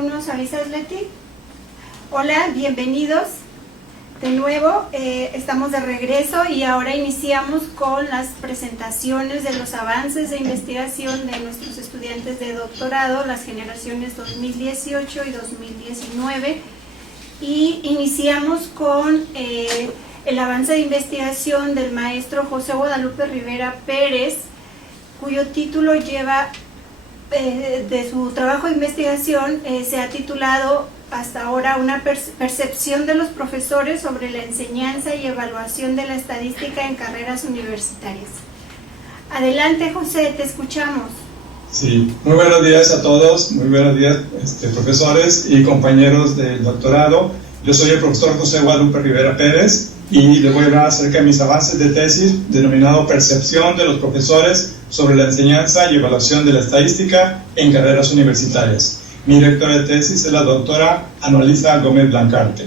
¿Tú nos avisas, Leti? Hola, bienvenidos. De nuevo, estamos de regreso y ahora iniciamos con las presentaciones de los avances de investigación de nuestros estudiantes de doctorado, las generaciones 2018 y 2019. Y iniciamos con el avance de investigación del maestro José Guadalupe Rivera Pérez, cuyo título lleva, de su trabajo de investigación, se ha titulado hasta ahora una percepción de los profesores sobre la enseñanza y evaluación de la estadística en carreras universitarias. Adelante, José, te escuchamos. Sí, muy buenos días a todos, muy buenos días profesores y compañeros del doctorado. Yo soy el profesor José Guadalupe Rivera Pérez y les voy a hablar acerca de mis avances de tesis denominado Percepción de los profesores sobre la enseñanza y evaluación de la estadística en carreras universitarias. Mi directora de tesis es la doctora Ana Luisa Gómez Blancarte.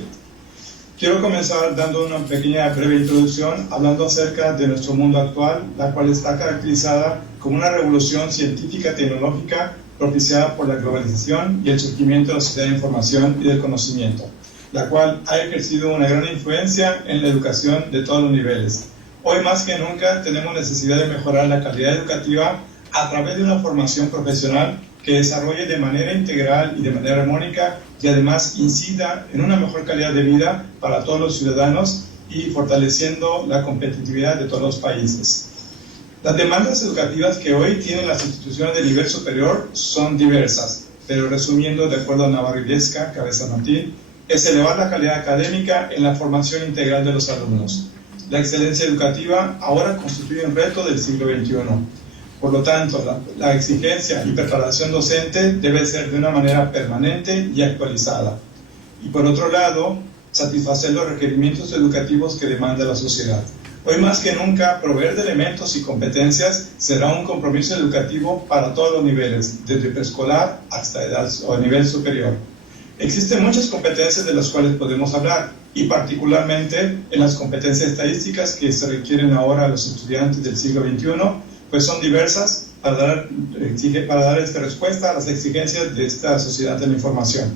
Quiero comenzar dando una pequeña breve introducción hablando acerca de nuestro mundo actual, la cual está caracterizada como una revolución científica tecnológica propiciada por la globalización y el surgimiento de la sociedad de información y del conocimiento, la cual ha ejercido una gran influencia en la educación de todos los niveles. Hoy más que nunca tenemos necesidad de mejorar la calidad educativa a través de una formación profesional que desarrolle de manera integral y de manera armónica y además incida en una mejor calidad de vida para todos los ciudadanos y fortaleciendo la competitividad de todos los países. Las demandas educativas que hoy tienen las instituciones de nivel superior son diversas, pero resumiendo de acuerdo a Navarro y Viesca, Cabeza Martín, es elevar la calidad académica en la formación integral de los alumnos. La excelencia educativa ahora constituye un reto del siglo XXI. Por lo tanto, la exigencia y preparación docente debe ser de una manera permanente y actualizada. Y por otro lado, satisfacer los requerimientos educativos que demanda la sociedad. Hoy más que nunca, proveer de elementos y competencias será un compromiso educativo para todos los niveles, desde preescolar hasta edad o nivel superior. Existen muchas competencias de las cuales podemos hablar, y particularmente en las competencias estadísticas que se requieren ahora a los estudiantes del siglo XXI, pues son diversas para dar respuesta a las exigencias de esta sociedad de la información,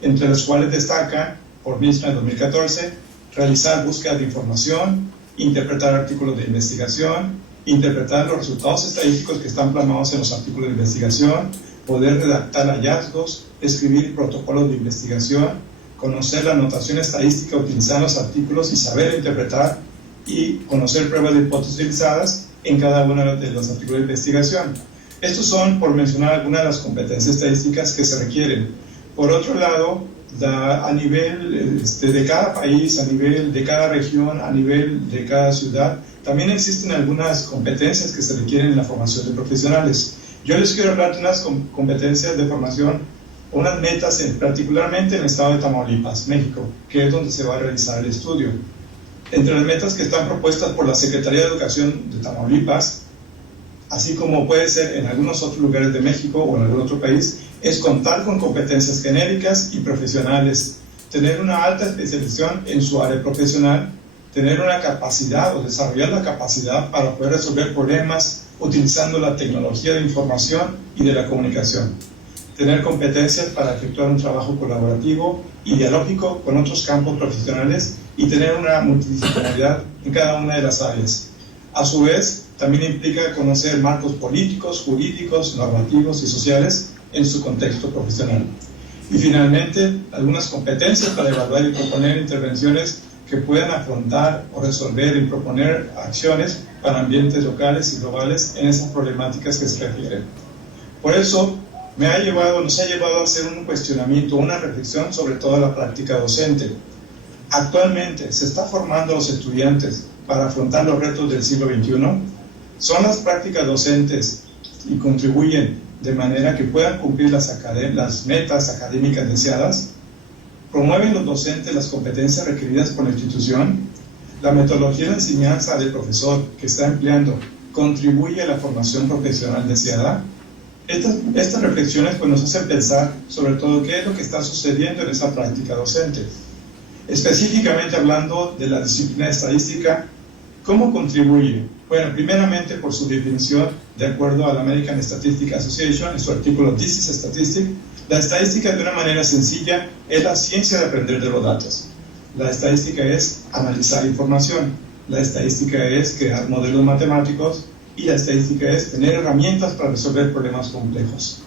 entre las cuales destaca, por misma en 2014, realizar búsqueda de información, interpretar artículos de investigación, interpretar los resultados estadísticos que están plasmados en los artículos de investigación, poder redactar hallazgos, escribir protocolos de investigación, conocer la notación estadística utilizada en los artículos y saber interpretar y conocer pruebas de hipótesis utilizadas en cada uno de los artículos de investigación. Estos son, por mencionar algunas de las competencias estadísticas que se requieren. Por otro lado, a nivel de cada país, a nivel de cada región, a nivel de cada ciudad, también existen algunas competencias que se requieren en la formación de profesionales. Yo les quiero hablar de unas competencias de formación, unas metas, particularmente en el estado de Tamaulipas, México, que es donde se va a realizar el estudio. Entre las metas que están propuestas por la Secretaría de Educación de Tamaulipas, así como puede ser en algunos otros lugares de México o en algún otro país, es contar con competencias genéricas y profesionales, tener una alta especialización en su área profesional, tener una capacidad o desarrollar la capacidad para poder resolver problemas utilizando la tecnología de información y de la comunicación, tener competencias para efectuar un trabajo colaborativo y dialógico con otros campos profesionales y tener una multidisciplinaridad en cada una de las áreas. A su vez, también implica conocer marcos políticos, jurídicos, normativos y sociales en su contexto profesional. Y finalmente, algunas competencias para evaluar y proponer intervenciones que puedan afrontar o resolver y proponer acciones para ambientes locales y globales en esas problemáticas que se refieren. Por eso, nos ha llevado a hacer un cuestionamiento, una reflexión sobre toda la práctica docente. Actualmente, ¿se está formando a los estudiantes para afrontar los retos del siglo XXI? ¿Son las prácticas docentes y contribuyen de manera que puedan cumplir las metas académicas deseadas? ¿Promueven los docentes las competencias requeridas por la institución? ¿La metodología de enseñanza del profesor que está empleando contribuye a la formación profesional deseada? Estas reflexiones pues, nos hacen pensar sobre todo qué es lo que está sucediendo en esa práctica docente. Específicamente hablando de la disciplina de estadística, ¿cómo contribuye Bueno, primeramente por su definición, de acuerdo a la American Statistics Association, en su artículo This is Statistics, la estadística de una manera sencilla es la ciencia de aprender de los datos. La estadística es analizar información, la estadística es crear modelos matemáticos y la estadística es tener herramientas para resolver problemas complejos.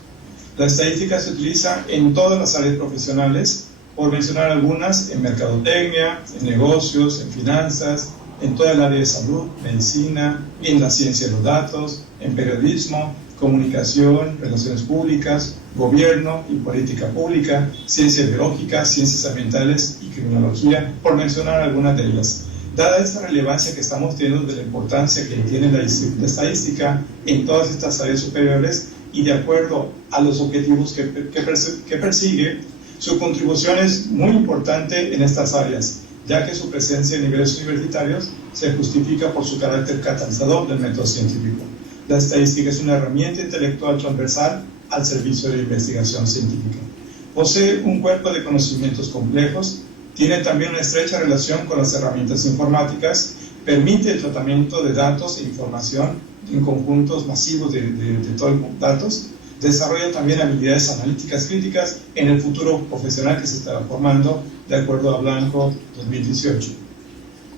La estadística se utiliza en todas las áreas profesionales, por mencionar algunas, en mercadotecnia, en negocios, en finanzas, en toda el área de salud, medicina, en la ciencia de los datos, en periodismo, comunicación, relaciones públicas, gobierno y política pública, ciencia biológica, ciencias ambientales y criminología, por mencionar algunas de ellas. Dada esta relevancia que estamos teniendo de la importancia que tiene la estadística en todas estas áreas superiores y de acuerdo a los objetivos que persigue, su contribución es muy importante en estas áreas, ya que su presencia en niveles universitarios se justifica por su carácter catalizador del método científico. La estadística es una herramienta intelectual transversal al servicio de la investigación científica. Posee un cuerpo de conocimientos complejos, tiene también una estrecha relación con las herramientas informáticas, permite el tratamiento de datos e información en conjuntos masivos de todos los datos, desarrolla también habilidades analíticas críticas en el futuro profesional que se estará formando de acuerdo a Blanco 2018.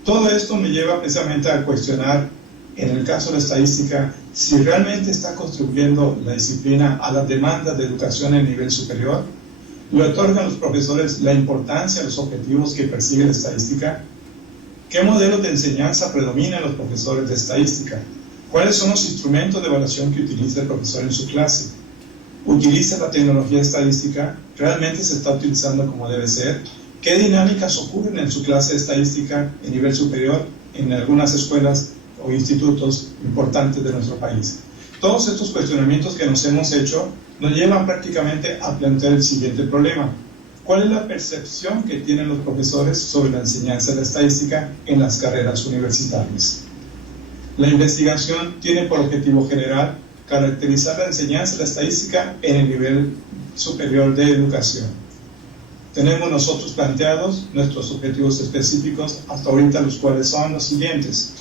Todo esto me lleva precisamente a cuestionar, en el caso de la estadística, si realmente está contribuyendo la disciplina a la demanda de educación en nivel superior. ¿Le otorgan a los profesores la importancia a los objetivos que persigue la estadística? ¿Qué modelos de enseñanza predominan los profesores de estadística? ¿Cuáles son los instrumentos de evaluación que utiliza el profesor en su clase? ¿Utiliza la tecnología estadística? ¿Realmente se está utilizando como debe ser? ¿Qué dinámicas ocurren en su clase de estadística en nivel superior en algunas escuelas o institutos importantes de nuestro país? Todos estos cuestionamientos que nos hemos hecho nos llevan prácticamente a plantear el siguiente problema. ¿Cuál es la percepción que tienen los profesores sobre la enseñanza de la estadística en las carreras universitarias? La investigación tiene por objetivo general caracterizar la enseñanza de la estadística en el nivel superior de educación. Tenemos nosotros planteados nuestros objetivos específicos hasta ahorita, los cuales son los siguientes: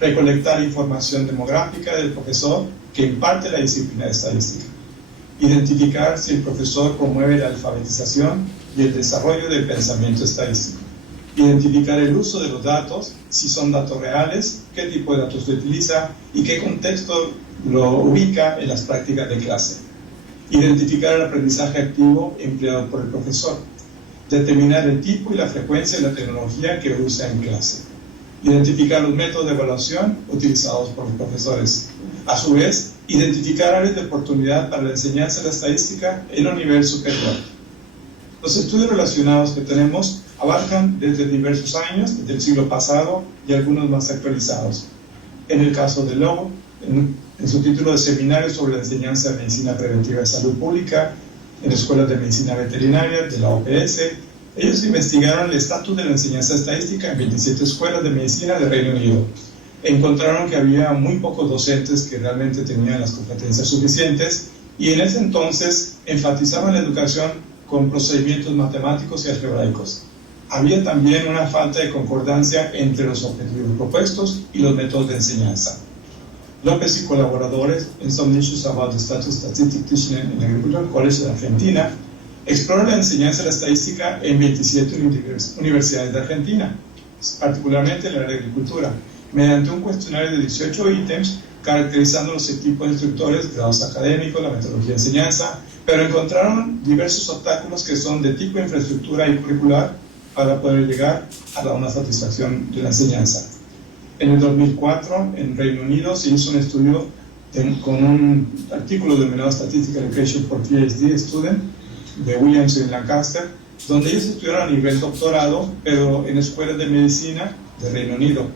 recolectar información demográfica del profesor que imparte la disciplina de estadística, identificar si el profesor promueve la alfabetización y el desarrollo del pensamiento estadístico, identificar el uso de los datos, si son datos reales, qué tipo de datos se utiliza y qué contexto lo ubica en las prácticas de clase, identificar el aprendizaje activo empleado por el profesor, determinar el tipo y la frecuencia de la tecnología que usa en clase, identificar los métodos de evaluación utilizados por los profesores. A su vez, identificar áreas de oportunidad para la enseñanza de la estadística en un nivel superior. Los estudios relacionados que tenemos abarcan desde diversos años, desde el siglo pasado y algunos más actualizados. En el caso de Lobo, en su título de seminario sobre la enseñanza de medicina preventiva de salud pública en escuelas de medicina veterinaria de la OPS, ellos investigaron el estatus de la enseñanza estadística en 27 escuelas de medicina de Reino Unido. Encontraron que había muy pocos docentes que realmente tenían las competencias suficientes y en ese entonces enfatizaban la educación con procedimientos matemáticos y algebraicos. Había también una falta de concordancia entre los objetivos propuestos y los métodos de enseñanza. López y colaboradores, en Some Issues About the Status Statistics Teaching in Agricultural College de Argentina, exploran la enseñanza de la estadística en 27 universidades de Argentina, particularmente en la área de agricultura, mediante un cuestionario de 18 ítems caracterizando los equipos de instructores, grados académicos, la metodología de enseñanza, pero encontraron diversos obstáculos que son de tipo infraestructura y curricular para poder llegar a una satisfacción de la enseñanza. En el 2004, en Reino Unido, se hizo un estudio con un artículo denominado Statistical Education for PhD Student de Williams y Lancaster, donde ellos estudiaron a nivel doctorado, pero en escuelas de medicina de Reino Unido.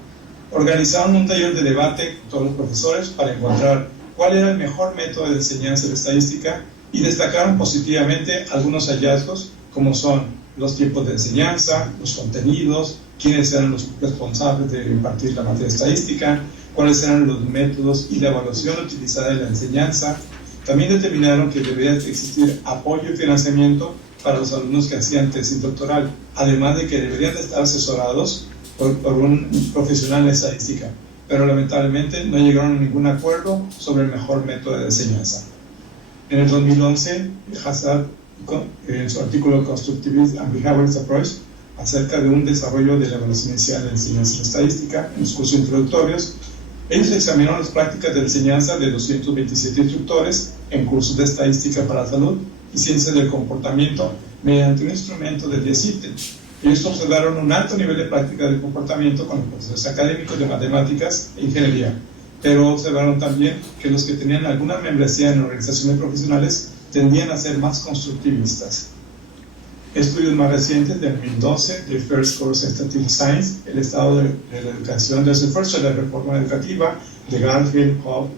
Organizaron un taller de debate con todos los profesores para encontrar cuál era el mejor método de enseñanza de estadística y destacaron positivamente algunos hallazgos, como son los tiempos de enseñanza, los contenidos, quiénes eran los responsables de impartir la materia estadística, cuáles eran los métodos y la evaluación utilizada en la enseñanza. También determinaron que debería existir apoyo y financiamiento para los alumnos que hacían tesis doctoral, además de que deberían de estar asesorados por un profesional de estadística. pero lamentablemente no llegaron a ningún acuerdo sobre el mejor método de enseñanza. En el 2011, Hassad, en su artículo Constructivist and Behaviorist Approach, acerca de un desarrollo de la evaluación inicial de enseñanza estadística en los cursos introductorios, ellos examinaron las prácticas de enseñanza de 227 instructores en cursos de estadística para la salud y ciencias del comportamiento mediante un instrumento de 10 ítems. Ellos observaron un alto nivel de práctica del comportamiento con los profesores académicos de matemáticas e ingeniería, pero observaron también que los que tenían alguna membresía en organizaciones profesionales tendían a ser más constructivistas. Estudios más recientes del 2012 de First Course in Statistical Science, el estado de la educación desde el esfuerzo de la reforma educativa de Garfield, Hope,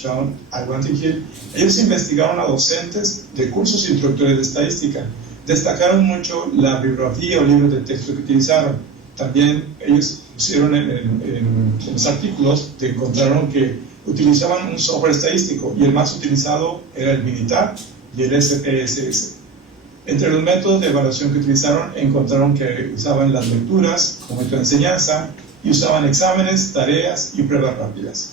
John y Wanting-Hill, ellos investigaron a docentes de cursos introductorios de estadística. Destacaron mucho la bibliografía o libros de texto que utilizaron. También ellos pusieron en los artículos que encontraron que utilizaban un software estadístico y el más utilizado era el Minitab y el SPSS. Entre los métodos de evaluación que utilizaron, encontraron que usaban las lecturas como método de enseñanza y usaban exámenes, tareas y pruebas rápidas.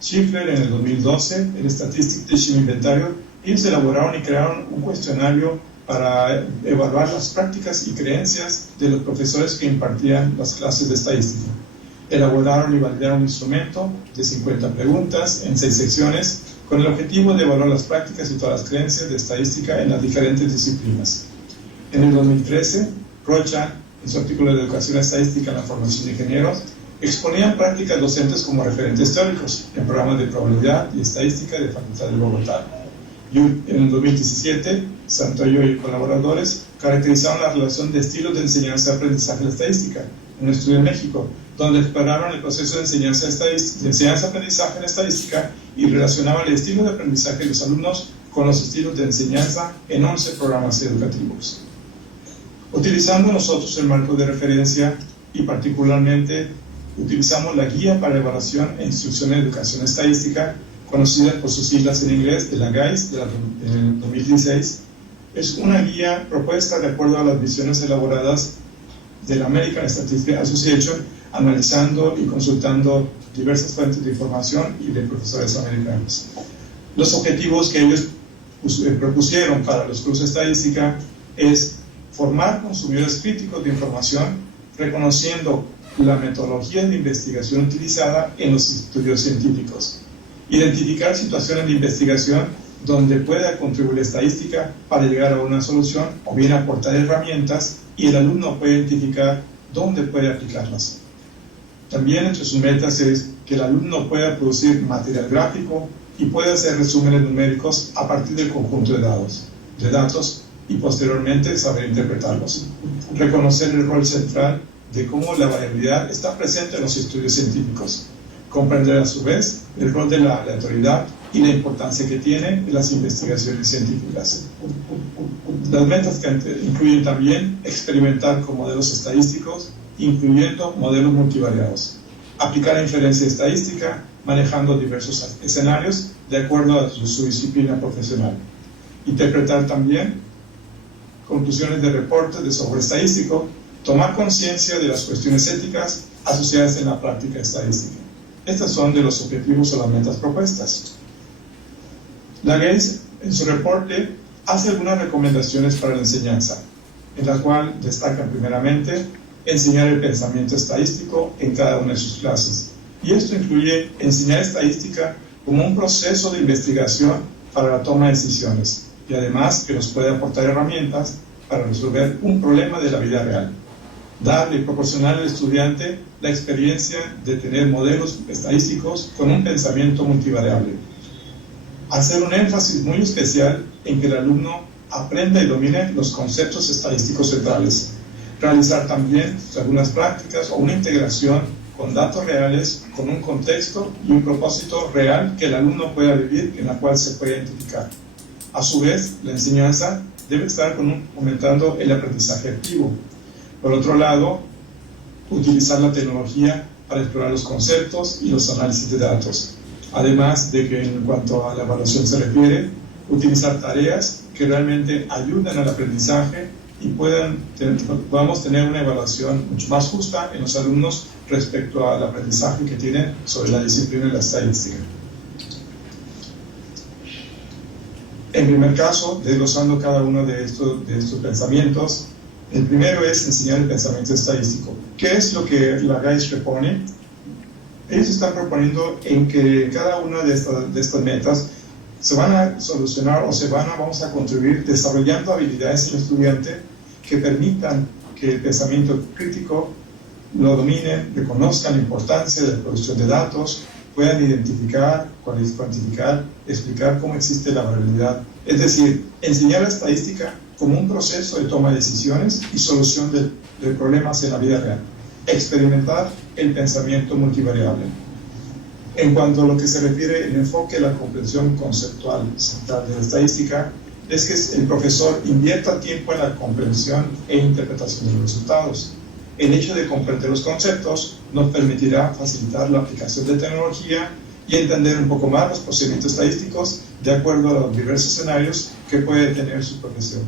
Schiffler, en el 2012, el Statistic Teaching Inventory, ellos elaboraron y crearon un cuestionario para evaluar las prácticas y creencias de los profesores que impartían las clases de estadística. Elaboraron y validaron un instrumento de 50 preguntas en 6 secciones con el objetivo de evaluar las prácticas y todas las creencias de estadística en las diferentes disciplinas. En el 2013, Rocha, en su artículo de Educación Estadística en la Formación de Ingenieros, exponían prácticas docentes como referentes teóricos en programas de probabilidad y estadística de Facultad de Bogotá. Y en el 2017, Santoyo y colaboradores caracterizaron la relación de estilos de enseñanza-aprendizaje de estadística en un estudio en México, donde exploraron el proceso de enseñanza-aprendizaje en estadística y relacionaban el estilo de aprendizaje de los alumnos con los estilos de enseñanza en 11 programas educativos. Utilizando nosotros el marco de referencia y particularmente utilizamos la Guía para Evaluación e Instrucción en Educación Estadística, conocida por sus siglas en inglés de la GAIS del 2016, es una guía propuesta de acuerdo a las visiones elaboradas de la American Statistical Association, analizando y consultando diversas fuentes de información y de profesores americanos. Los objetivos que ellos propusieron para los cursos de estadística es formar consumidores críticos de información, reconociendo la metodología de investigación utilizada en los estudios científicos, identificar situaciones de investigación donde pueda contribuir la estadística para llegar a una solución o bien aportar herramientas y el alumno puede identificar dónde puede aplicarlas. También entre sus metas es que el alumno pueda producir material gráfico y pueda hacer resúmenes numéricos a partir del conjunto de datos y posteriormente saber interpretarlos. Reconocer el rol central de cómo la variabilidad está presente en los estudios científicos. Comprender a su vez el rol de la aleatoriedad y la importancia que tiene en las investigaciones científicas. Las metas que incluyen también experimentar con modelos estadísticos, incluyendo modelos multivariados. Aplicar inferencia estadística, manejando diversos escenarios de acuerdo a su disciplina profesional. Interpretar también conclusiones de reportes de software estadístico, tomar conciencia de las cuestiones éticas asociadas en la práctica estadística. Estos son de los objetivos o las metas propuestas. La GAIS, en su reporte, hace algunas recomendaciones para la enseñanza, en la cual destacan primeramente enseñar el pensamiento estadístico en cada una de sus clases. Y esto incluye enseñar estadística como un proceso de investigación para la toma de decisiones, y además que nos puede aportar herramientas para resolver un problema de la vida real. Darle y proporcionar al estudiante la experiencia de tener modelos estadísticos con un pensamiento multivariable. Hacer un énfasis muy especial en que el alumno aprenda y domine los conceptos estadísticos centrales. Realizar también algunas prácticas o una integración con datos reales, con un contexto y un propósito real que el alumno pueda vivir, en la cual se puede identificar. A su vez, la enseñanza debe estar fomentando el aprendizaje activo. Por otro lado, utilizar la tecnología para explorar los conceptos y los análisis de datos. Además de que en cuanto a la evaluación se refiere, utilizar tareas que realmente ayuden al aprendizaje y podamos tener una evaluación mucho más justa en los alumnos respecto al aprendizaje que tienen sobre la disciplina de la estadística. En primer caso, desglosando cada uno de estos pensamientos, el primero es enseñar el pensamiento estadístico. ¿Qué es lo que la GAIS propone? Ellos están proponiendo en que cada una de estas metas se van a solucionar o vamos a contribuir desarrollando habilidades en el estudiante que permitan que el pensamiento crítico lo dominen, reconozcan la importancia de la producción de datos, puedan identificar, cuantificar, explicar cómo existe la variabilidad. Es decir, enseñar la estadística como un proceso de toma de decisiones y solución de problemas en la vida real. Experimentar el pensamiento multivariable. En cuanto a lo que se refiere al enfoque de la comprensión conceptual central de la estadística, es que el profesor invierta tiempo en la comprensión e interpretación de los resultados. El hecho de comprender los conceptos nos permitirá facilitar la aplicación de tecnología y entender un poco más los procedimientos estadísticos de acuerdo a los diversos escenarios que puede tener su profesión.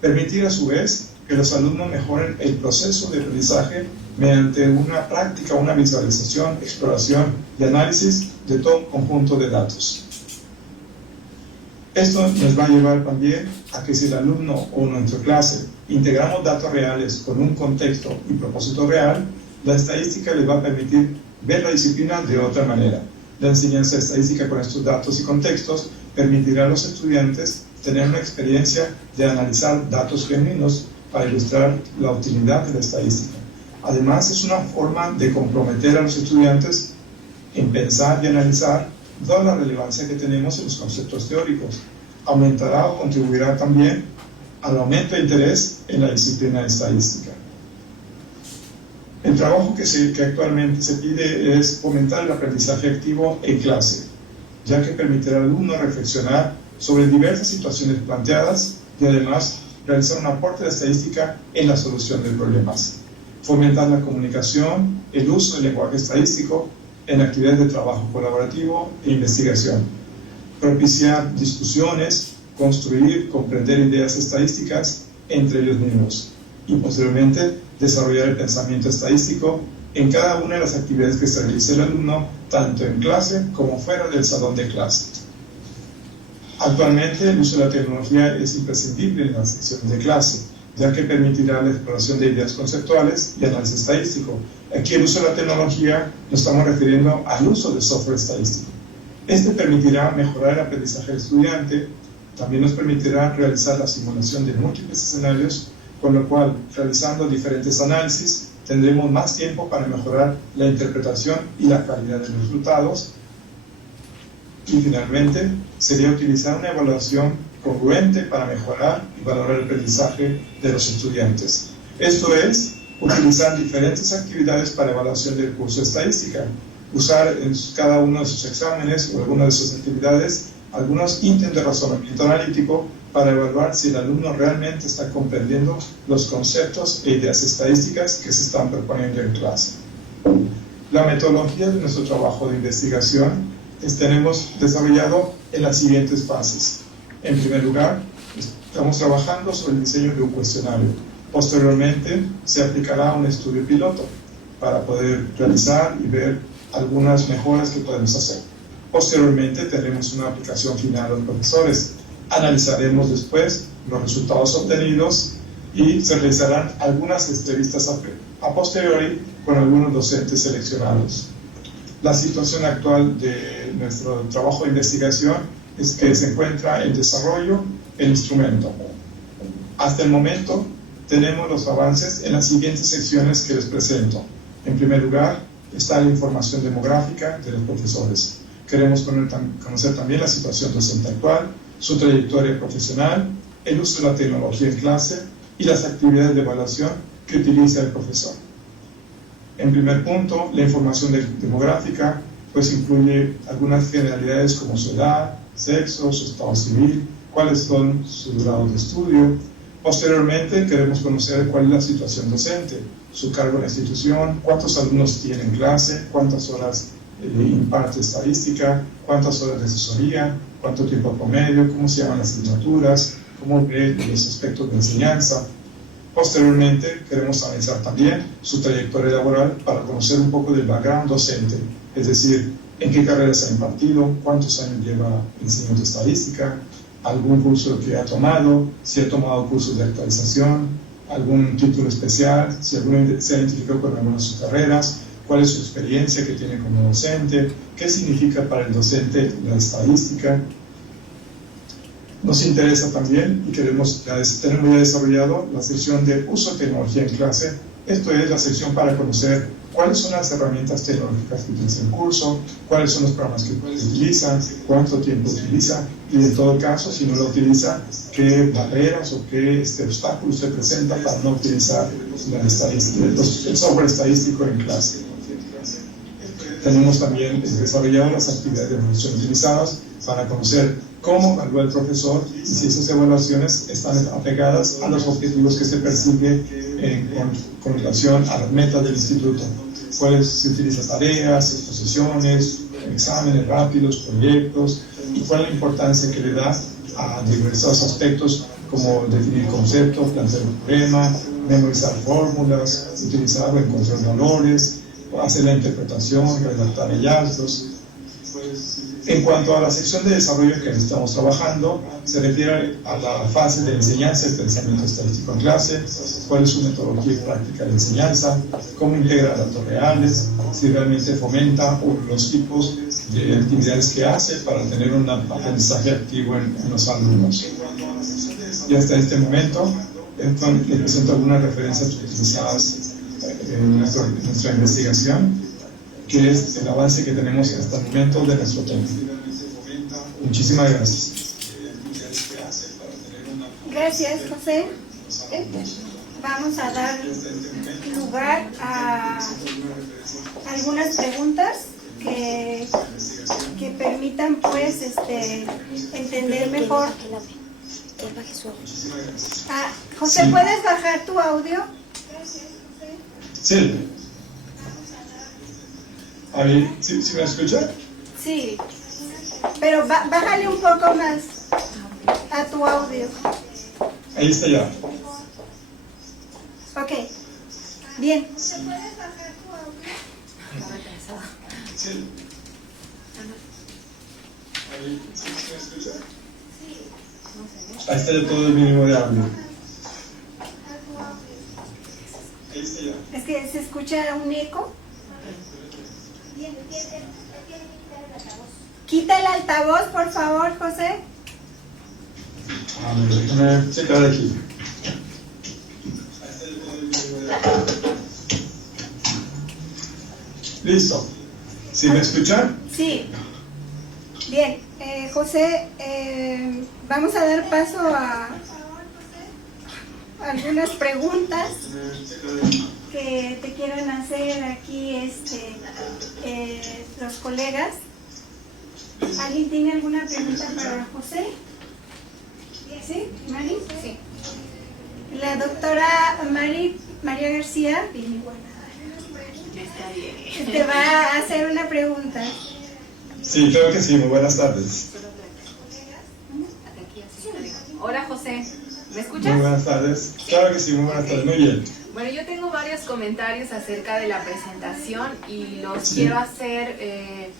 Permitir a su vez que los alumnos mejoren el proceso de aprendizaje mediante una práctica, una visualización, exploración y análisis de todo un conjunto de datos. Esto nos va a llevar también a que si el alumno o nuestra clase integramos datos reales con un contexto y propósito real, la estadística les va a permitir ver la disciplina de otra manera. La enseñanza estadística con estos datos y contextos permitirá a los estudiantes tener una experiencia de analizar datos genuinos para ilustrar la utilidad de la estadística. Además, es una forma de comprometer a los estudiantes en pensar y analizar toda la relevancia que tenemos en los conceptos teóricos. Aumentará o contribuirá también al aumento de interés en la disciplina de estadística. El trabajo que actualmente se pide es fomentar el aprendizaje activo en clase, ya que permitirá al alumno reflexionar sobre diversas situaciones planteadas y además realizar un aporte de estadística en la solución de problemas. Fomentar la comunicación, el uso del lenguaje estadístico en actividades de trabajo colaborativo e investigación. Propiciar discusiones, construir, comprender ideas estadísticas entre ellos mismos y posteriormente desarrollar el pensamiento estadístico en cada una de las actividades que se realice el alumno, tanto en clase como fuera del salón de clase. Actualmente el uso de la tecnología es imprescindible en las secciones de clase, ya que permitirá la exploración de ideas conceptuales y análisis estadístico. Aquí el uso de la tecnología nos estamos refiriendo al uso de software estadístico. Este permitirá mejorar el aprendizaje del estudiante, también nos permitirá realizar la simulación de múltiples escenarios, con lo cual, realizando diferentes análisis, tendremos más tiempo para mejorar la interpretación y la calidad de los resultados. Y finalmente, sería utilizar una evaluación congruente para mejorar y valorar el aprendizaje de los estudiantes. Esto es, utilizar diferentes actividades para evaluación del curso de estadística, usar en cada uno de sus exámenes o alguna de sus actividades algunos ítems de razonamiento analítico para evaluar si el alumno realmente está comprendiendo los conceptos e ideas estadísticas que se están proponiendo en clase. La metodología de nuestro trabajo de investigación tenemos desarrollado en las siguientes fases. En primer lugar, estamos trabajando sobre el diseño de un cuestionario. Posteriormente, se aplicará un estudio piloto para poder realizar y ver algunas mejoras que podemos hacer. Posteriormente, tendremos una aplicación final a los profesores. Analizaremos después los resultados obtenidos y se realizarán algunas entrevistas a posteriori con algunos docentes seleccionados. La situación actual de nuestro trabajo de investigación es que se encuentra en desarrollo el instrumento. Hasta el momento tenemos los avances en las siguientes secciones que les presento. En primer lugar está la información demográfica de los profesores. Queremos conocer también la situación docente actual, su trayectoria profesional, el uso de la tecnología en clase y las actividades de evaluación que utiliza el profesor. En primer punto, la información demográfica pues incluye algunas generalidades como su edad, sexo, su estado civil, cuáles son sus grados de estudio. Posteriormente, queremos conocer cuál es la situación docente, su cargo en la institución, cuántos alumnos tiene en clase, cuántas horas imparte estadística, cuántas horas de asesoría, cuánto tiempo promedio, cómo se llaman las asignaturas, cómo ve los aspectos de enseñanza, Posteriormente, queremos analizar también su trayectoria laboral para conocer un poco del background docente, es decir, en qué carreras ha impartido, cuántos años lleva enseñando estadística, algún curso que ha tomado, si ha tomado cursos de actualización, algún título especial, si se ha identificado con alguna de sus carreras, cuál es su experiencia que tiene como docente, qué significa para el docente la estadística. Nos interesa también y tenemos ya desarrollado la sección de uso de tecnología en clase. Esto es la sección para conocer cuáles son las herramientas tecnológicas que utiliza el curso, cuáles son los programas que utiliza, cuánto tiempo utiliza y en todo caso, si no lo utiliza, qué barreras o qué obstáculos se presenta para no utilizar el software estadístico en clase. Tenemos también desarrollado las actividades de evaluación utilizadas para conocer cómo evalúa el profesor y si esas evaluaciones están apegadas a los objetivos que se persiguen con relación a las metas del instituto. Cuáles se utilizan tareas, exposiciones, exámenes rápidos, proyectos y cuál es la importancia que le da a diversos aspectos como definir conceptos, plantear un problema, memorizar fórmulas, utilizar o encontrar valores, hacer la interpretación, redactar hallazgos. En cuanto a la sección de desarrollo que estamos trabajando, se refiere a la fase de enseñanza y pensamiento estadístico en clase, cuál es su metodología y práctica de enseñanza, cómo integra datos reales, si realmente fomenta los tipos de actividades que hace para tener un aprendizaje activo en los alumnos. Y hasta este momento, les presento algunas referencias utilizadas en nuestra investigación, que es el avance que tenemos hasta el momento de nuestro tema. Muchísimas gracias. Gracias, José. Vamos a dar lugar a algunas preguntas que permitan pues entender mejor. José, ¿puedes bajar tu audio? Sí. A ver, ¿sí me escucha? Sí, pero bájale un poco más a tu audio. Ahí está ya. Ok, bien. ¿Se puedes bajar tu audio? Sí. Ahí, ¿sí me escucha? Sí. Ahí está ya todo el mínimo de audio. Ahí está ya. Es que se escucha un eco. Quita el altavoz, por favor, José. Déjame checar aquí. Listo. ¿Sí me escuchan? Sí. Bien, José, vamos a dar paso a algunas preguntas que te quieren hacer aquí los colegas. ¿Alguien tiene alguna pregunta para José? ¿Sí? ¿Mari? Sí. La doctora María García te va a hacer una pregunta. Sí, creo que sí. Muy buenas tardes. Hola, José. ¿Me escuchas? Muy buenas tardes. Claro que sí, muy buenas tardes. Muy bien. Bueno, yo tengo varios comentarios acerca de la presentación y los quiero hacer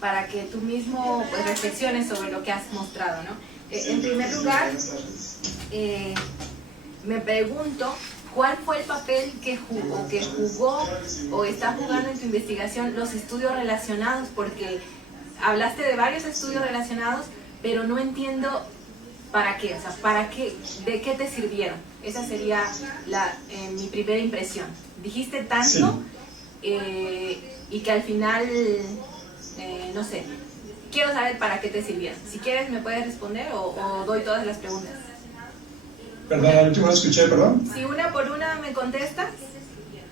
para que tú mismo pues, reflexiones sobre lo que has mostrado, ¿no? En primer lugar, me pregunto cuál fue el papel que jugó o está jugando en tu investigación los estudios relacionados, porque hablaste de varios estudios relacionados, pero no entiendo para qué, o sea, de qué te sirvieron. Esa sería mi primera impresión. Dijiste tanto y que al final, no sé, quiero saber para qué te sirvieron. Si quieres me puedes responder o doy todas las preguntas. Perdón, al último no escuché, perdón. Si una por una me contestas.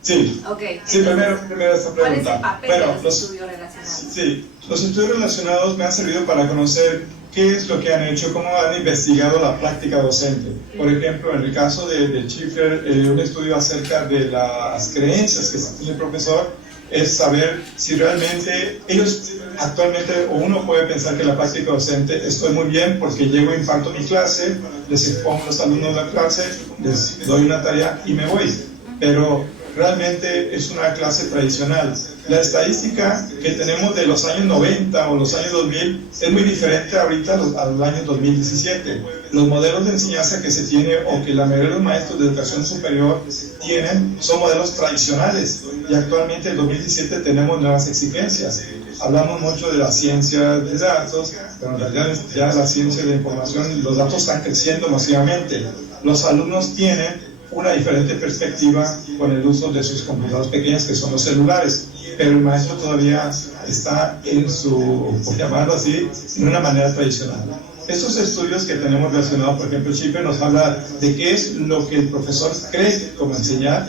Sí. Ok. Sí, primero esta pregunta. ¿Cuál es el papel de los estudios relacionados? Sí, los estudios relacionados me han servido para conocer qué es lo que han hecho, cómo han investigado la práctica docente. Por ejemplo, en el caso de Schiffer, un estudio acerca de las creencias que tiene el profesor es saber si realmente ellos actualmente, o uno puede pensar que la práctica docente estoy muy bien porque llego, imparto mi clase, les expongo a los alumnos de la clase, les doy una tarea y me voy, pero realmente es una clase tradicional. La estadística que tenemos de los años 90 o los años 2000 es muy diferente ahorita a los años 2017. Los modelos de enseñanza que se tiene o que la mayoría de los maestros de educación superior tienen son modelos tradicionales, y actualmente en 2017 tenemos nuevas exigencias. Hablamos mucho de la ciencia de datos, pero en realidad ya la ciencia de información, los datos están creciendo masivamente. Los alumnos tienen una diferente perspectiva con el uso de sus computadoras pequeñas, que son los celulares, pero el maestro todavía está en su, por llamarlo así, en una manera tradicional. Estos estudios que tenemos relacionados, por ejemplo, Schiffer nos habla de qué es lo que el profesor cree como enseñar,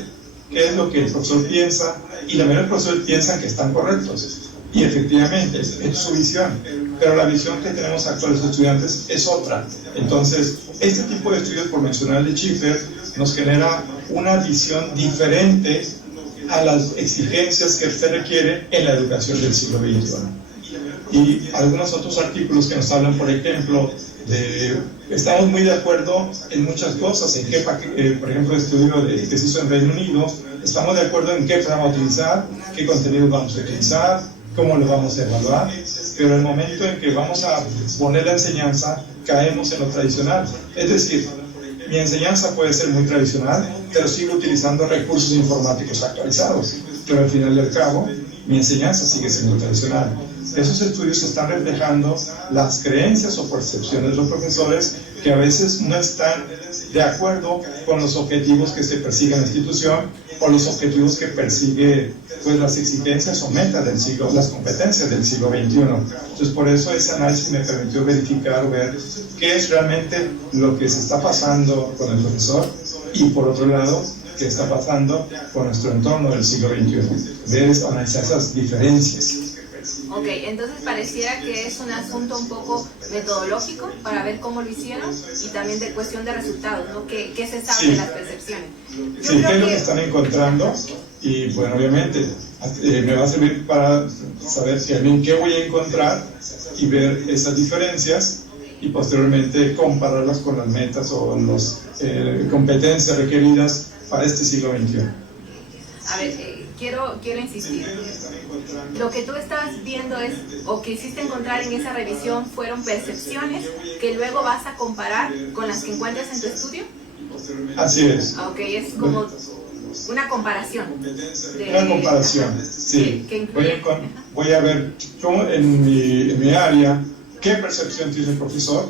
qué es lo que el profesor piensa, y la mayoría de los profesores piensan que están correctos. Y efectivamente, es su visión, pero la visión que tenemos actuales los estudiantes es otra. Entonces, este tipo de estudios, por mencionar el de Schiffer, nos genera una visión diferente a las exigencias que se requiere en la educación del siglo XXI. Y algunos otros artículos que nos hablan, por ejemplo, estamos muy de acuerdo en muchas cosas, en qué, por ejemplo, el estudio que se hizo en Reino Unido, estamos de acuerdo en qué programa utilizar, qué contenidos vamos a utilizar, cómo lo vamos a evaluar, pero en el momento en que vamos a poner la enseñanza, caemos en lo tradicional. Es decir, mi enseñanza puede ser muy tradicional, pero sigo utilizando recursos informáticos actualizados, pero al final y al cabo, mi enseñanza sigue siendo tradicional. Esos estudios están reflejando las creencias o percepciones de los profesores que a veces no están de acuerdo con los objetivos que se persiguen en la institución o los objetivos que persigue pues las exigencias o metas del siglo, las competencias del siglo XXI. Entonces por eso ese análisis me permitió verificar, ver qué es realmente lo que se está pasando con el profesor y por otro lado, qué está pasando con nuestro entorno del siglo XXI. Ver, analizar esas diferencias. Ok, entonces pareciera que es un asunto un poco metodológico para ver cómo lo hicieron y también de cuestión de resultados, ¿no? ¿Qué se sabe de las percepciones? Sí, ¿qué es lo que están encontrando? Y bueno, obviamente me va a servir para saber también qué voy a encontrar y ver esas diferencias y posteriormente compararlas con las metas o las competencias requeridas para este siglo XXI. A ver, quiero insistir. Lo que tú estás viendo es, o que hiciste encontrar en esa revisión, fueron percepciones que luego vas a comparar con las que encuentras en tu estudio. Así es. Ok, es como una comparación. Una comparación, sí. Voy a ver cómo en mi área, qué percepción tiene el profesor.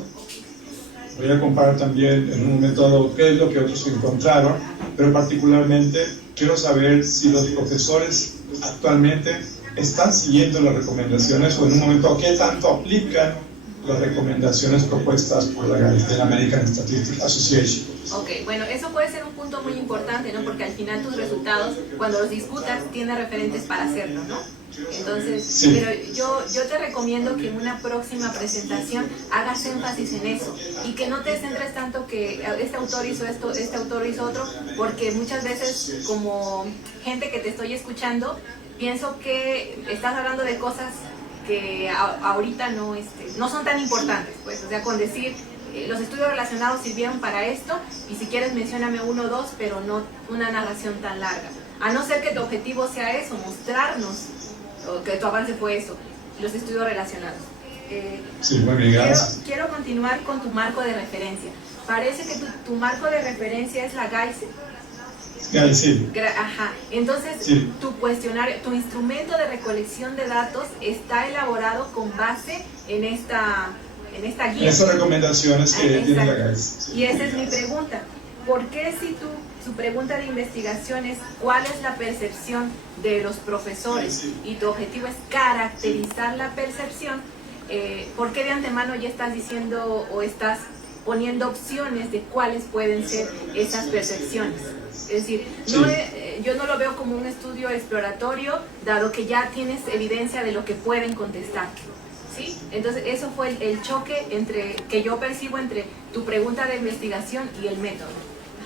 Voy a comparar también en un momento dado qué es lo que otros encontraron, pero particularmente quiero saber si los profesores actualmente están siguiendo las recomendaciones o en un momento qué tanto aplican las recomendaciones propuestas por la American Statistics Association. Ok, bueno, eso puede ser un punto muy importante, ¿no? Porque al final tus resultados, cuando los discutas, tienes referentes para hacerlo, ¿no? Entonces, sí. Pero yo te recomiendo que en una próxima presentación hagas énfasis en eso y que no te centres tanto que este autor hizo esto, este autor hizo otro, porque muchas veces como gente que te estoy escuchando, pienso que estás hablando de cosas que ahorita no son tan importantes, pues, o sea, con decir los estudios relacionados sirvieron para esto y si quieres mencióname uno o dos, pero no una narración tan larga, a no ser que tu objetivo sea eso, mostrarnos o que tu avance fue eso, los estudios relacionados. Sí, muy bien, gracias. Quiero continuar con tu marco de referencia. Parece que tu marco de referencia es la GAISE. Sí. Ajá. Entonces, sí. Tu cuestionario, tu instrumento de recolección de datos está elaborado con base en esta guía. Esas recomendaciones que tiene la GAISE. Y esa es mi pregunta. ¿Por qué si su pregunta de investigación es cuál es la percepción de los profesores y tu objetivo es caracterizar la percepción, ¿por qué de antemano ya estás diciendo o estás poniendo opciones de cuáles pueden ser esas percepciones? Es decir, yo no lo veo como un estudio exploratorio, dado que ya tienes evidencia de lo que pueden contestar. ¿Sí? Entonces eso fue el choque que yo percibo entre tu pregunta de investigación y el método.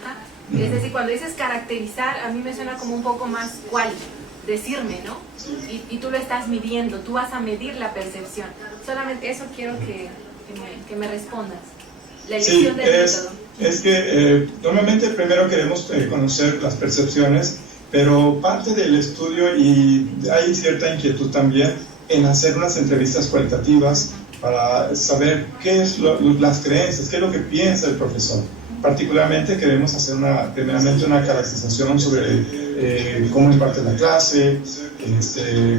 Ajá. Es decir, cuando dices caracterizar, a mí me suena como un poco más cuál. decirme, ¿no? Y tú lo estás midiendo, tú vas a medir la percepción. Solamente eso quiero que me respondas. La elección del método. Es que normalmente primero queremos conocer las percepciones, pero parte del estudio, y hay cierta inquietud también en hacer unas entrevistas cualitativas para saber qué es las creencias, qué es lo que piensa el profesor. Particularmente queremos hacer primeramente una caracterización sobre cómo imparte la clase,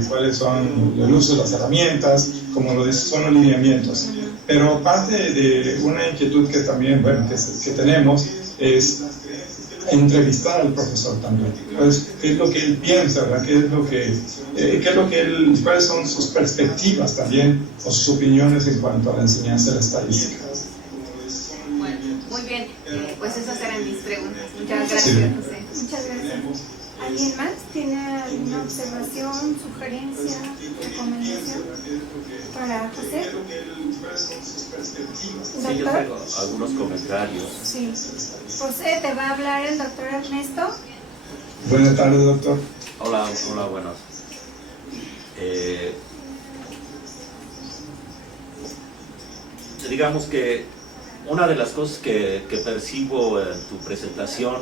cuáles son el uso de las herramientas, como lo dice, son los lineamientos. Pero parte de una inquietud que también, bueno, que tenemos es entrevistar al profesor también. Pues, ¿qué es lo que él piensa, verdad? ¿Cuáles son sus perspectivas también, o sus opiniones en cuanto a la enseñanza de la estadística? Bueno, muy bien, pues esas eran mis preguntas. Muchas gracias, José. Muchas gracias. ¿Alguien más tiene alguna observación, sugerencia, recomendación para José? Sí, yo tengo algunos comentarios. Sí. José, te va a hablar el doctor Ernesto. Buenas tardes, doctor. Hola, buenas. Digamos que una de las cosas que percibo en tu presentación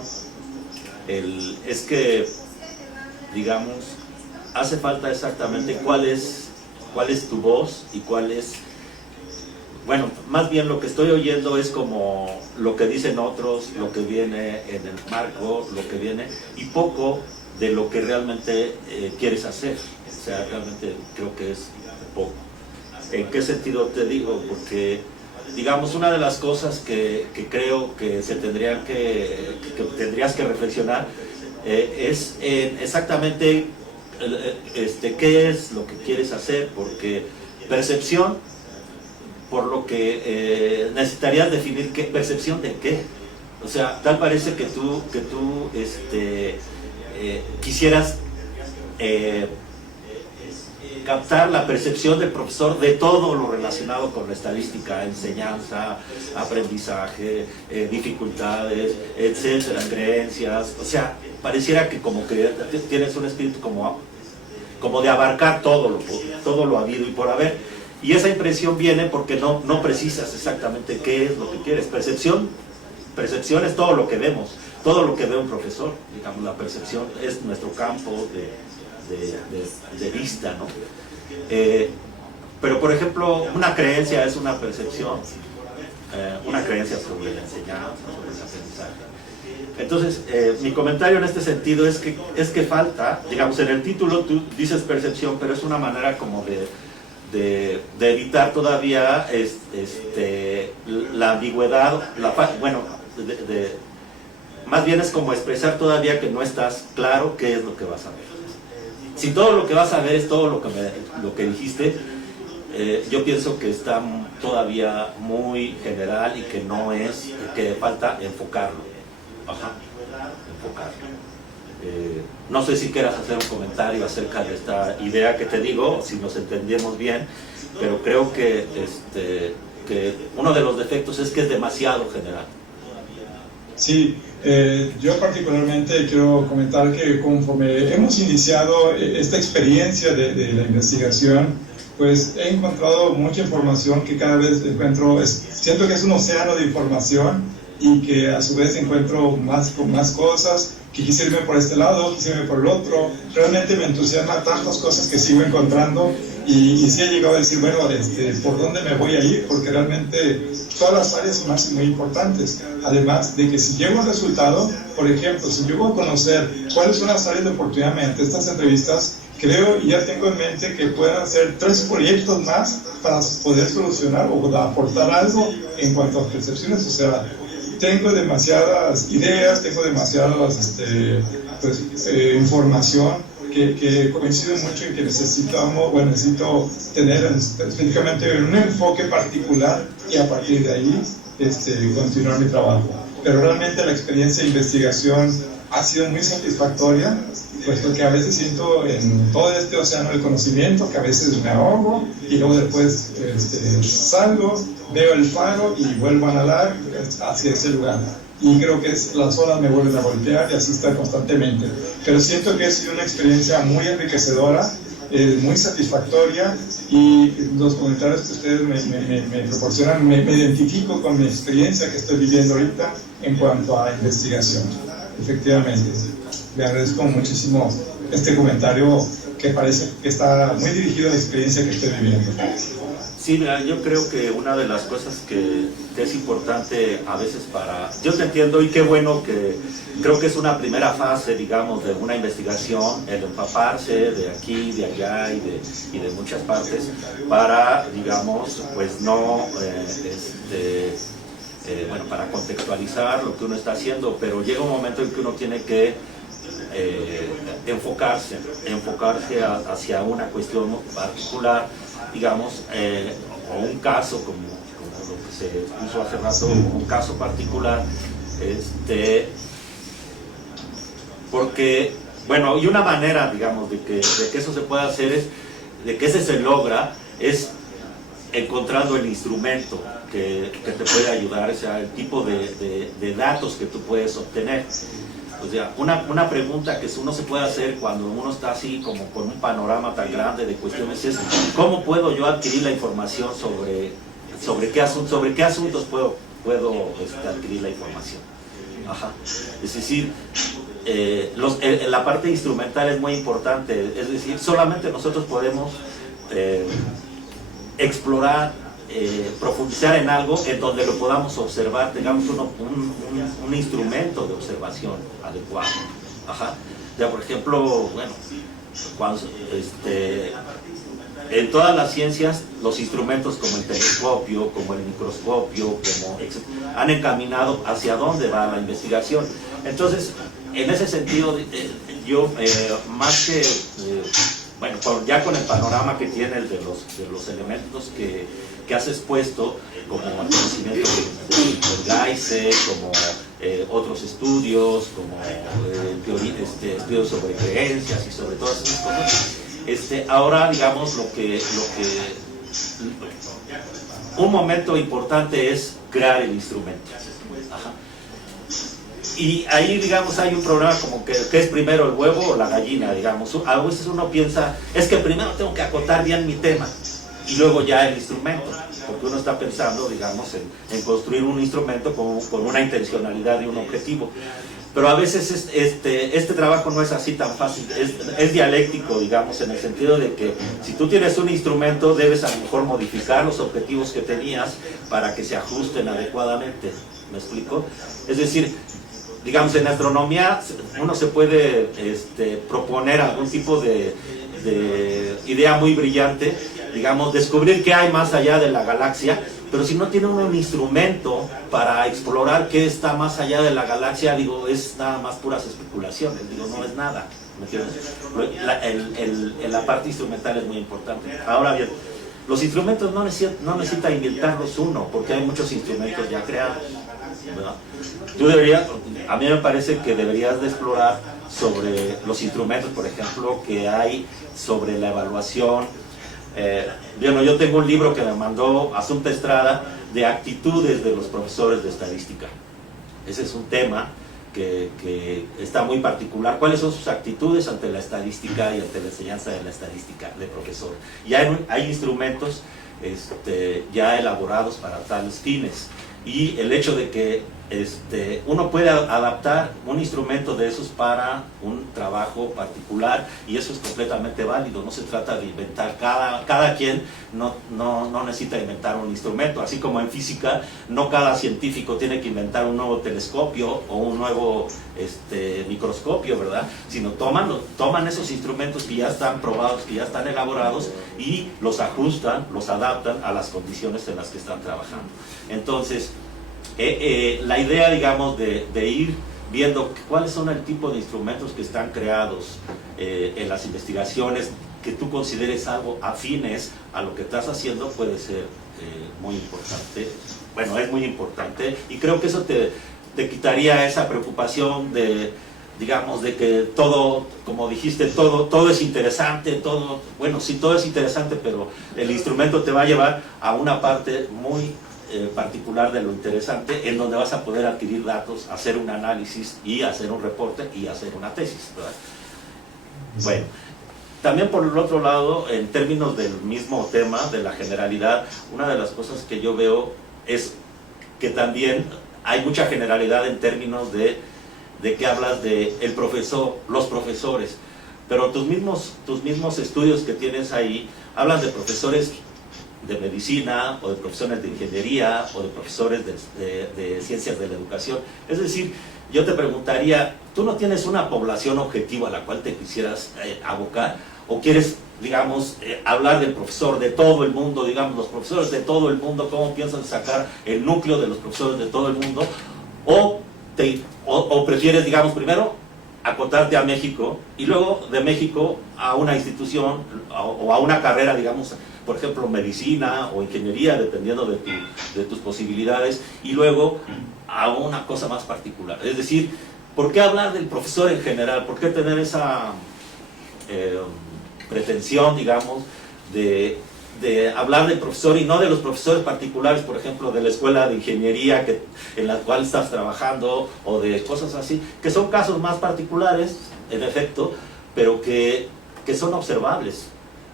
es que, digamos, hace falta exactamente cuál es tu voz y cuál es, bueno, más bien lo que estoy oyendo es como lo que dicen otros, lo que viene en el marco, lo que viene, y poco de lo que realmente quieres hacer. O sea, realmente creo que es poco. ¿En qué sentido te digo? Porque, digamos, una de las cosas que creo que tendrías que reflexionar es exactamente qué es lo que quieres hacer, porque percepción, por lo que necesitarías definir qué percepción de qué. O sea, tal parece que tú quisieras captar la percepción del profesor de todo lo relacionado con la estadística, enseñanza, aprendizaje, dificultades, etcétera, creencias. O sea, pareciera que como que tienes un espíritu como de abarcar todo lo habido y por haber. Y esa impresión viene porque no precisas exactamente qué es lo que quieres. Percepción es todo lo que vemos, todo lo que ve un profesor. Digamos, la percepción es nuestro campo de vista, ¿no? Pero por ejemplo, una creencia es una percepción, una creencia sobre la enseñanza, sobre el aprendizaje. Entonces, mi comentario en este sentido es que falta, digamos, en el título tú dices percepción, pero es una manera como de evitar todavía la ambigüedad, más bien es como expresar todavía que no estás claro qué es lo que vas a ver. Si todo lo que vas a ver es todo lo que dijiste, yo pienso que está todavía muy general y que falta enfocarlo. Ajá, enfocarlo. No sé si quieras hacer un comentario acerca de esta idea que te digo, si nos entendemos bien, pero creo que uno de los defectos es que es demasiado general. Sí, yo particularmente quiero comentar que conforme hemos iniciado esta experiencia de la investigación, pues he encontrado mucha información que cada vez siento que es un océano de información y que a su vez encuentro más cosas, que quisiera irme por este lado, quisiera irme por el otro. Realmente me entusiasma tantas cosas que sigo encontrando y sí he llegado a decir, bueno, ¿por dónde me voy a ir? Porque realmente todas las áreas se me hacen muy importantes. Además de que si llego a un resultado, por ejemplo, si llego a conocer cuáles son las áreas de oportunidad mediante estas entrevistas, creo y ya tengo en mente que puedan hacer 3 proyectos más para poder solucionar o aportar algo en cuanto a percepciones. O sea, tengo demasiadas ideas, tengo demasiadas información que coincide mucho en que necesito tener específicamente un enfoque particular y a partir de ahí continuar mi trabajo. Pero realmente la experiencia de investigación ha sido muy satisfactoria, puesto que a veces siento en todo este océano de conocimiento que a veces me ahogo y luego después salgo, veo el faro y vuelvo a nadar hacia ese lugar. y creo que las olas me vuelven a golpear y así está constantemente. Pero siento que ha sido una experiencia muy enriquecedora, muy satisfactoria, y los comentarios que ustedes me proporcionan, me identifico con mi experiencia que estoy viviendo ahorita en cuanto a investigación. Efectivamente, le agradezco muchísimo este comentario que parece que está muy dirigido a la experiencia que estoy viviendo. Sí, mira, yo creo que una de las cosas que es importante a veces yo te entiendo, y qué bueno, que creo que es una primera fase, digamos, de una investigación, el empaparse de aquí, de allá y de muchas partes, para, digamos, pues no, bueno, para contextualizar lo que uno está haciendo, pero llega un momento en que uno tiene que enfocarse hacia una cuestión particular, digamos, o un caso como lo que se puso hace rato, un caso particular, porque, bueno, y una manera, digamos, de que eso se pueda hacer de que ese se logra, es encontrando el instrumento que te puede ayudar, o sea, el tipo de datos que tú puedes obtener. O sea, una pregunta que uno se puede hacer cuando uno está así como con un panorama tan grande de cuestiones es: ¿cómo puedo yo adquirir la información sobre qué asuntos puedo adquirir la información? Ajá. Es decir, la parte instrumental es muy importante, es decir, solamente nosotros podemos explorar, profundizar en algo en donde lo podamos observar, tengamos un instrumento de observación adecuado. Ajá. Ya, por ejemplo, bueno, en todas las ciencias, los instrumentos como el telescopio, como el microscopio, han encaminado hacia dónde va la investigación. Entonces, en ese sentido, yo más que bueno, ya con el panorama que tienes de los elementos que has expuesto, como el conocimiento del GAISE, como otros estudios, como estudios sobre creencias y sobre todas esas cosas, ahora, digamos, un momento importante es crear el instrumento. Ajá. Y ahí, digamos, hay un problema como que es primero el huevo o la gallina, digamos. A veces uno piensa, es que primero tengo que acotar bien mi tema y luego ya el instrumento, porque uno está pensando, digamos, en construir un instrumento con una intencionalidad y un objetivo. Pero a veces este trabajo no es así tan fácil, es dialéctico, digamos, en el sentido de que si tú tienes un instrumento, debes a lo mejor modificar los objetivos que tenías para que se ajusten adecuadamente. ¿Me explico? Es decir, digamos, en astronomía uno se puede proponer algún tipo de idea muy brillante, digamos, descubrir qué hay más allá de la galaxia, pero si no tiene uno un instrumento para explorar qué está más allá de la galaxia, digo, es nada más puras especulaciones, digo, no es nada, ¿me entiendes? La parte instrumental es muy importante. Ahora bien, los instrumentos no necesita inventarlos uno, porque hay muchos instrumentos ya creados, ¿verdad? A mí me parece que deberías de explorar sobre los instrumentos, por ejemplo, que hay sobre la evaluación. Bueno, yo tengo un libro que me mandó Asunta Estrada de actitudes de los profesores de estadística. Ese es un tema que está muy particular. ¿Cuáles son sus actitudes ante la estadística y ante la enseñanza de la estadística de profesor? Y hay instrumentos ya elaborados para tales fines. Y el hecho de que uno puede adaptar un instrumento de esos para un trabajo particular, y eso es completamente válido. No se trata de inventar, cada quien no necesita inventar un instrumento, así como en física no cada científico tiene que inventar un nuevo telescopio o un nuevo microscopio, ¿verdad? Sino toman esos instrumentos que ya están probados, que ya están elaborados, y los ajustan, los adaptan a las condiciones en las que están trabajando. Entonces, la idea, digamos, de ir viendo cuáles son el tipo de instrumentos que están creados en las investigaciones, que tú consideres algo afines a lo que estás haciendo, puede ser muy importante. Bueno, es muy importante, y creo que eso te quitaría esa preocupación digamos, de que todo, como dijiste, todo es interesante, bueno, sí, todo es interesante, pero el instrumento te va a llevar a una parte muy particular de lo interesante, en donde vas a poder adquirir datos, hacer un análisis y hacer un reporte y hacer una tesis, ¿verdad? Bueno, también por el otro lado, en términos del mismo tema, de la generalidad, una de las cosas que yo veo es que también hay mucha generalidad en términos de que hablas de el profesor, los profesores, pero tus mismos estudios que tienes ahí hablan de profesores de medicina, o de profesores de ingeniería, o de profesores de ciencias de la educación. Es decir, yo te preguntaría, ¿tú no tienes una población objetiva a la cual te quisieras abocar? ¿O quieres, digamos, hablar del profesor de todo el mundo, digamos, los profesores de todo el mundo, cómo piensan sacar el núcleo de los profesores de todo el mundo? ¿O prefieres, digamos, primero acotarte a México y luego de México a una institución o a una carrera, digamos, por ejemplo, medicina o ingeniería, dependiendo de tus posibilidades, y luego a una cosa más particular? Es decir, ¿por qué hablar del profesor en general? ¿Por qué tener esa pretensión, digamos, de hablar del profesor y no de los profesores particulares, por ejemplo, de la escuela de ingeniería en la cual estás trabajando, o de cosas así, que son casos más particulares, en efecto, pero que son observables?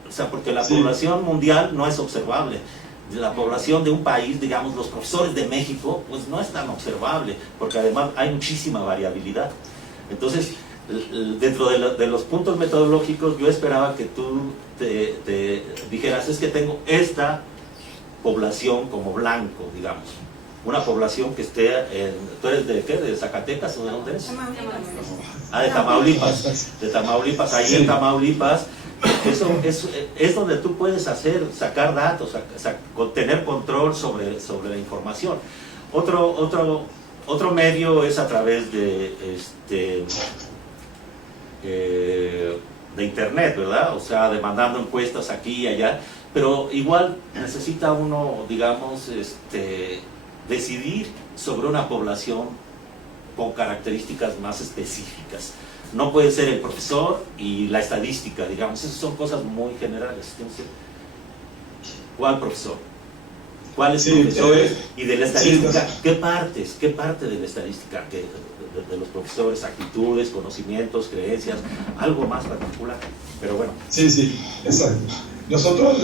O sea, porque la población mundial no es observable. La población de un país, digamos, los profesores de México, pues no es tan observable, porque además hay muchísima variabilidad. Entonces, dentro de los puntos metodológicos, yo esperaba que tú te dijeras, es que tengo esta población como blanco, digamos, una población que esté ¿tú eres de qué? ¿De Zacatecas o de dónde eres? De Tamaulipas, ahí sí. En Tamaulipas, eso es donde tú puedes sacar datos, tener control sobre la información. Otro medio es a través de internet, ¿verdad? O sea, demandando encuestas aquí y allá, pero igual necesita uno, digamos, decidir sobre una población con características más específicas. No puede ser el profesor y la estadística, digamos, esas son cosas muy generales. Entonces, ¿cuál profesor? ¿Cuáles profesores? Y de la estadística, ¿qué parte de la estadística? De los profesores, actitudes, conocimientos, creencias, algo más particular, pero bueno. Sí, exacto. Nosotros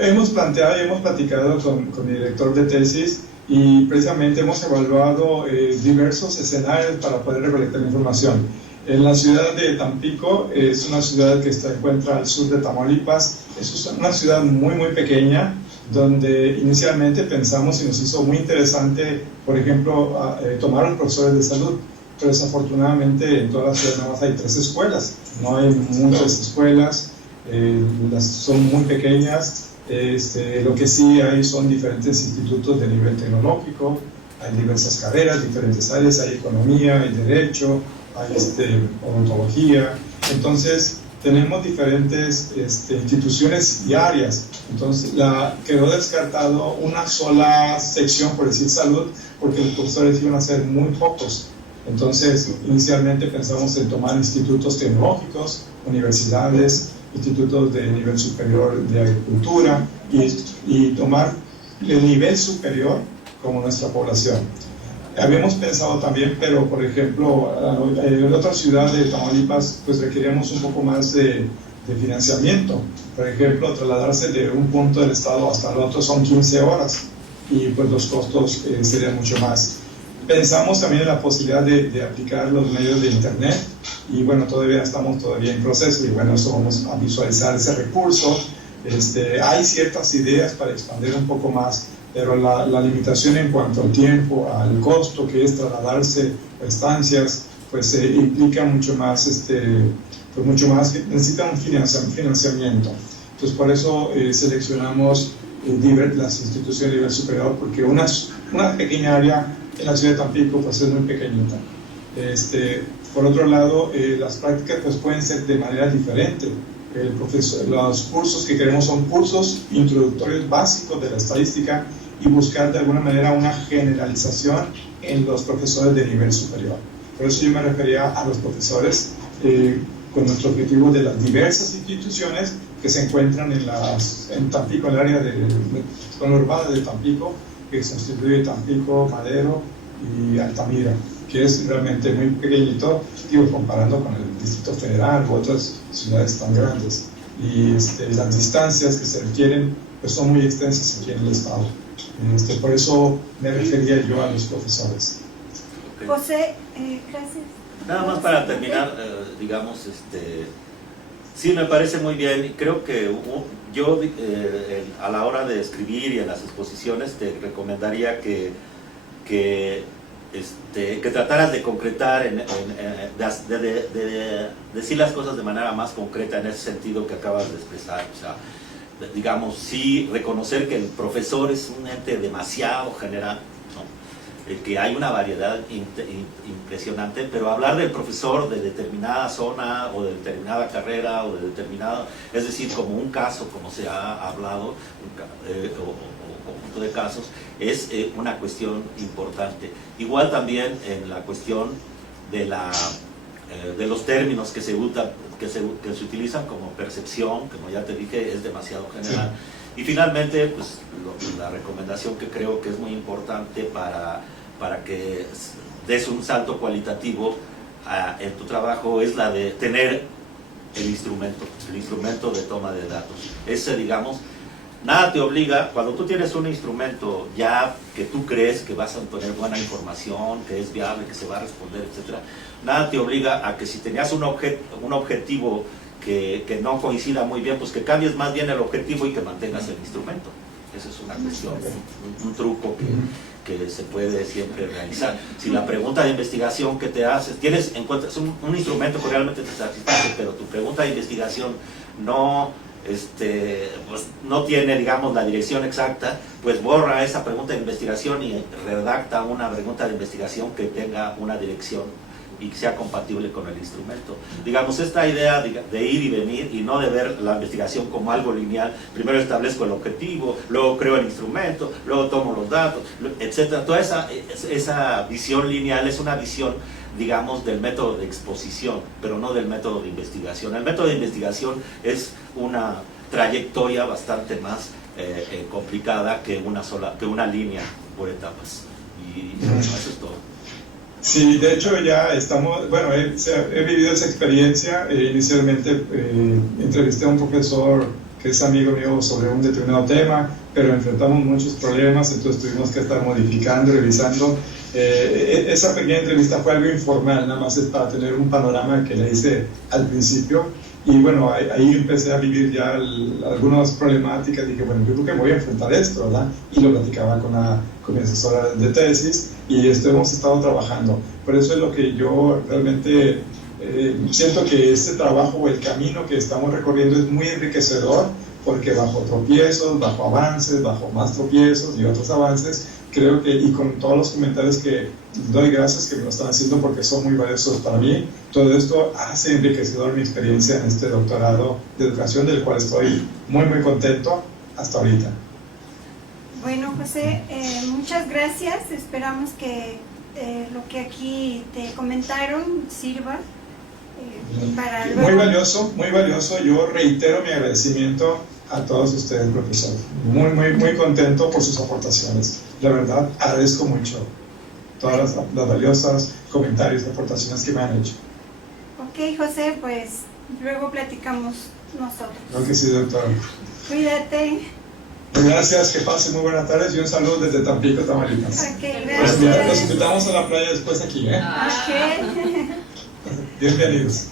hemos planteado y hemos platicado con mi director de tesis, y precisamente hemos evaluado diversos escenarios para poder recolectar información. En la ciudad de Tampico, es una ciudad que se encuentra al sur de Tamaulipas, es una ciudad muy pequeña, donde inicialmente pensamos y nos hizo muy interesante, por ejemplo, tomar a los profesores de salud, pero desafortunadamente en toda la ciudad nada más hay 3 escuelas, no hay muchas escuelas, son muy pequeñas. Lo que sí hay son diferentes institutos de nivel tecnológico, hay diversas carreras, diferentes áreas, hay economía, hay derecho, hay odontología. Entonces tenemos diferentes instituciones y áreas. Entonces quedó descartado una sola sección, por decir salud, porque los profesores iban a ser muy pocos. Entonces inicialmente pensamos en tomar institutos tecnológicos, universidades, institutos de nivel superior de agricultura, y tomar el nivel superior como nuestra población. Habíamos pensado también, pero por ejemplo, en otra ciudad de Tamaulipas, pues requeríamos un poco más de financiamiento. Por ejemplo, trasladarse de un punto del estado hasta el otro son 15 horas, y pues los costos serían mucho más. Pensamos también en la posibilidad de aplicar los medios de internet, y bueno, estamos en proceso, y bueno, eso vamos a visualizar ese recurso. Hay ciertas ideas para expandir un poco más, pero la limitación en cuanto al tiempo, al costo que es trasladarse a estancias, pues implica mucho más, necesita un financiamiento. Entonces por eso seleccionamos las instituciones de nivel superior, porque una pequeña área en la ciudad de Tampico pues es muy pequeñita. Por otro lado, las prácticas pues pueden ser de manera diferente. Los cursos que queremos son cursos introductorios básicos de la estadística, y buscar de alguna manera una generalización en los profesores de nivel superior. Por eso yo me refería a los profesores con nuestro objetivo de las diversas instituciones que se encuentran en Tampico, en el área de zona urbana de Tampico, que constituye Tampico, Madero y Altamira, que es realmente muy pequeñito, digo, comparando con el Distrito Federal u otras ciudades tan grandes. Y las distancias que se requieren pues son muy extensas aquí en el estado. Por eso me refería yo a los profesores. Okay. José, gracias. Nada más para terminar, digamos, sí me parece muy bien, y creo que yo a la hora de escribir y en las exposiciones te recomendaría que trataras de concretar, de decir las cosas de manera más concreta en ese sentido que acabas de expresar. O sea, digamos, sí reconocer que el profesor es un ente demasiado general, ¿no? Que hay una variedad impresionante, pero hablar del profesor de determinada zona o de determinada carrera o de determinada, es decir, como un caso, como se ha hablado, o conjunto de casos, es una cuestión importante. Igual también en la cuestión de los términos que se utilizan, como percepción, como ya te dije, es demasiado general. Y finalmente, pues, la recomendación que creo que es muy importante para que des un salto cualitativo en tu trabajo es la de tener el instrumento de toma de datos. Ese, digamos, nada te obliga, cuando tú tienes un instrumento ya que tú crees que vas a obtener buena información, que es viable, que se va a responder, etc., nada te obliga a que si tenías un objetivo que no coincida muy bien, pues que cambies más bien el objetivo y que mantengas el instrumento. Esa es una cuestión, un truco que se puede siempre realizar. Si la pregunta de investigación que te haces, encuentras un instrumento que realmente te satisface, pero tu pregunta de investigación pues no tiene, digamos, la dirección exacta, pues borra esa pregunta de investigación y redacta una pregunta de investigación que tenga una dirección y que sea compatible con el instrumento. Digamos, esta idea de ir y venir y no de ver la investigación como algo lineal, primero establezco el objetivo, luego creo el instrumento, luego tomo los datos, etc. Toda esa visión lineal es una visión, digamos, del método de exposición, pero no del método de investigación. El método de investigación es una trayectoria bastante más complicada que una línea por etapas. Y bueno, eso es todo. Sí, de hecho ya estamos, bueno, he vivido esa experiencia. Inicialmente entrevisté a un profesor que es amigo mío sobre un determinado tema, pero enfrentamos muchos problemas, entonces tuvimos que estar modificando, revisando. Esa pequeña entrevista fue algo informal, nada más es para tener un panorama que le hice al principio. Y bueno, ahí empecé a vivir ya algunas problemáticas. Dije, bueno, yo creo que voy a enfrentar esto, ¿verdad? Y lo platicaba con mi asesora de tesis y hemos estado trabajando. Por eso es lo que yo realmente siento que este trabajo o el camino que estamos recorriendo es muy enriquecedor, porque bajo tropiezos, bajo avances, bajo más tropiezos y otros avances, creo que, y con todos los comentarios que doy gracias que me lo están haciendo porque son muy valiosos para mí, todo esto hace enriquecedor mi experiencia en este doctorado de educación, del cual estoy muy muy contento hasta ahorita. Bueno, José, muchas gracias. Esperamos que lo que aquí te comentaron sirva para luego. Muy valioso, muy valioso. Yo reitero mi agradecimiento a todos ustedes, profesor. Muy, muy, muy contento por sus aportaciones. La verdad, agradezco mucho todas las valiosas comentarios y aportaciones que me han hecho. Ok, José, pues luego platicamos nosotros. Creo que sí, doctor. Cuídate. Gracias, que pasen muy buenas tardes y un saludo desde Tampico, Tamaulipas. Ok, Pues gracias. los invitamos a la playa después aquí, ¿eh? Ok. Bienvenidos.